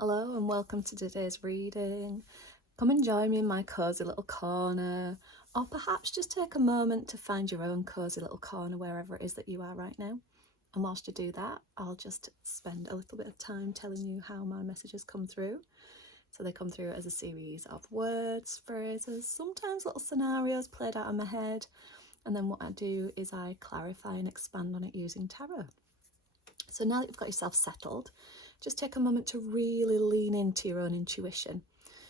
Hello and welcome to today's reading. Come and join me in my cosy little corner, or perhaps just take a moment to find your own cosy little corner wherever it is that you are right now. And whilst you do that, I'll just spend a little bit of time telling you how my messages come through. So they come through as a series of words, phrases, sometimes little scenarios played out in my head. And then what I do is I clarify and expand on it using tarot. So now that you've got yourself settled, just take a moment to really lean into your own intuition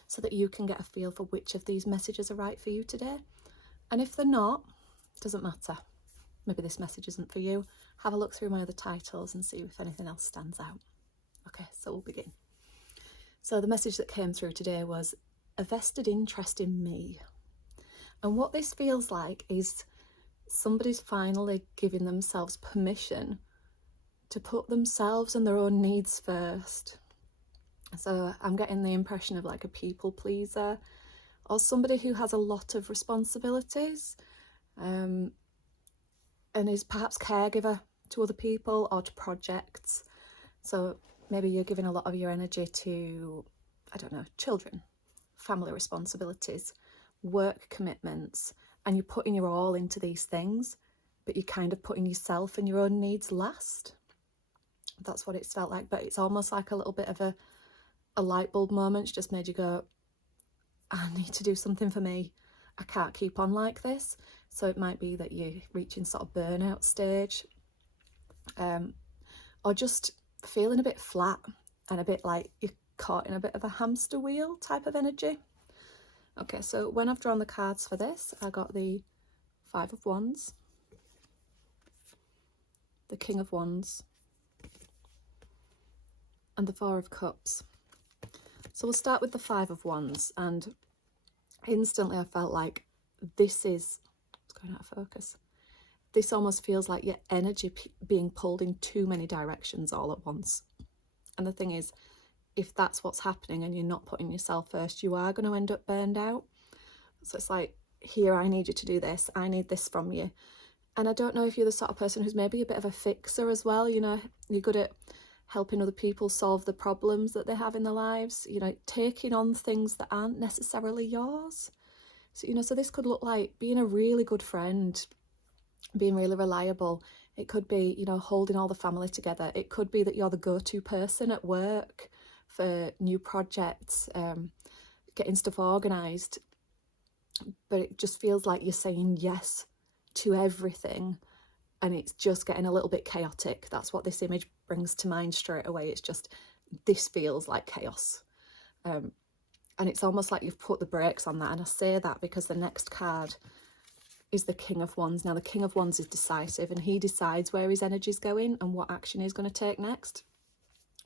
so that you can get a feel for which of these messages are right for you today. And if they're not, it doesn't matter. Maybe this message isn't for you. Have a look through my other titles and see if anything else stands out. Okay, so we'll begin. So the message that came through today was a vested interest in me. And what this feels like is somebody's finally giving themselves permission to put themselves and their own needs first. So I'm getting the impression of like a people pleaser or somebody who has a lot of responsibilities and is perhaps caregiver to other people or to projects. So maybe you're giving a lot of your energy to, I don't know, children, family responsibilities, work commitments, and you're putting your all into these things, but you're kind of putting yourself and your own needs last. That's what it's felt like, but it's almost like a little bit of a light bulb moment. It's just made you go, I need to do something for me. I can't keep on like this. So it might be that you're reaching sort of burnout stage, or just feeling a bit flat and a bit like you're caught in a bit of a hamster wheel type of energy. Okay, so when I've drawn the cards for this, I got the Five of Wands, the King of Wands, and the Four of Cups. So we'll start with the Five of Wands, and instantly I felt like this is, it's going out of focus. This almost feels like your energy being pulled in too many directions all at once. And the thing is, if that's what's happening and you're not putting yourself first, you are going to end up burned out. So it's like, here, I need you to do this. I need this from you. And I don't know if you're the sort of person who's maybe a bit of a fixer as well. You know, you're good at helping other people solve the problems that they have in their lives, you know, taking on things that aren't necessarily yours. So, you know, so this could look like being a really good friend, being really reliable. It could be, you know, holding all the family together. It could be that you're the go-to person at work for new projects, getting stuff organised. But it just feels like you're saying yes to everything and it's just getting a little bit chaotic. That's what this image brings to mind straight away. It's just, this feels like chaos. And it's almost like you've put the brakes on that. And I say that because the next card is the King of Wands. Now, the King of Wands is decisive and he decides where his energy is going and what action he's going to take next,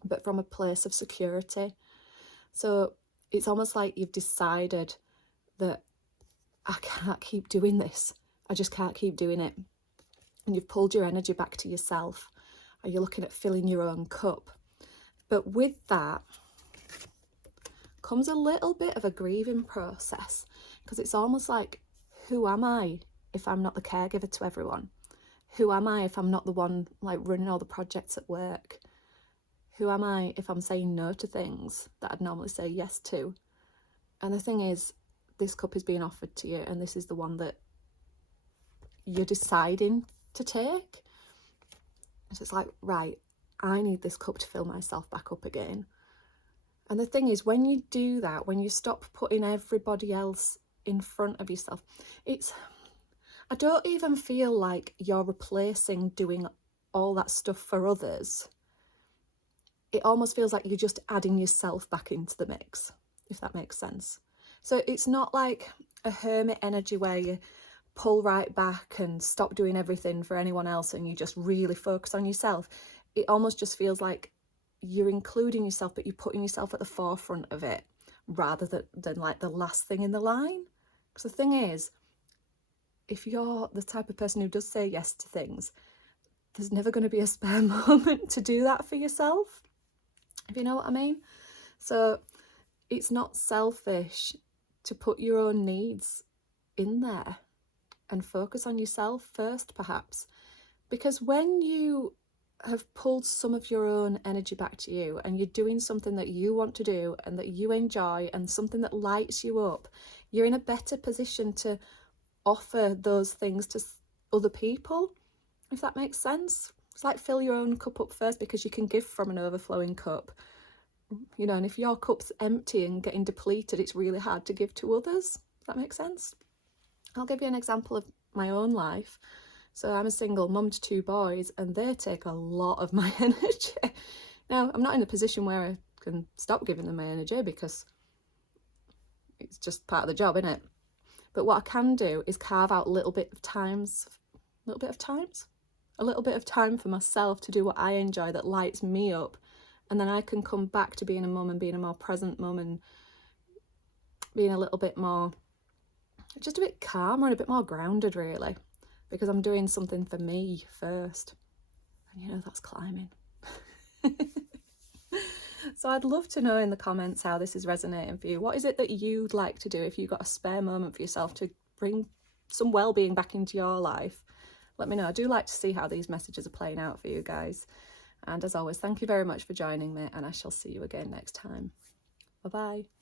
but from a place of security. So it's almost like you've decided that I can't keep doing this. I just can't keep doing it. And you've pulled your energy back to yourself. Or you're looking at filling your own cup. But with that comes a little bit of a grieving process, because it's almost like, who am I if I'm not the caregiver to everyone? Who am I if I'm not the one like running all the projects at work? Who am I if I'm saying no to things that I'd normally say yes to? And the thing is, this cup is being offered to you and this is the one that you're deciding to take. So it's like, right, I need this cup to fill myself back up again. And the thing is, when you do that, when you stop putting everybody else in front of yourself, I don't even feel like you're replacing doing all that stuff for others. It almost feels like you're just adding yourself back into the mix, if that makes sense. So it's not like a hermit energy where you pull right back and stop doing everything for anyone else and you just really focus on yourself. It almost just feels like you're including yourself, but you're putting yourself at the forefront of it rather than like the last thing in the line. Because the thing is, if you're the type of person who does say yes to things, there's never going to be a spare moment to do that for yourself, if you know what I mean. So it's not selfish to put your own needs in there and focus on yourself first, perhaps. Because when you have pulled some of your own energy back to you, and you're doing something that you want to do and that you enjoy and something that lights you up, you're in a better position to offer those things to other people, if that makes sense. It's like fill your own cup up first, because you can give from an overflowing cup, you know, and if your cup's empty and getting depleted, it's really hard to give to others. Does that make sense? I'll give you an example of my own life. So I'm a single mum to 2 boys, and they take a lot of my energy. Now, I'm not in a position where I can stop giving them my energy, because it's just part of the job, isn't it? But what I can do is carve out a little bit of time for myself to do what I enjoy, that lights me up. And then I can come back to being a mum and being a more present mum and being a little bit more, just a bit calmer and a bit more grounded, really, because I'm doing something for me first. And you know, that's climbing. So I'd love to know in the comments how this is resonating for you. What is it that you'd like to do if you've got a spare moment for yourself to bring some well-being back into your life? Let me know. I do like to see how these messages are playing out for you guys. And as always, thank you very much for joining me, and I shall see you again next time. Bye-bye.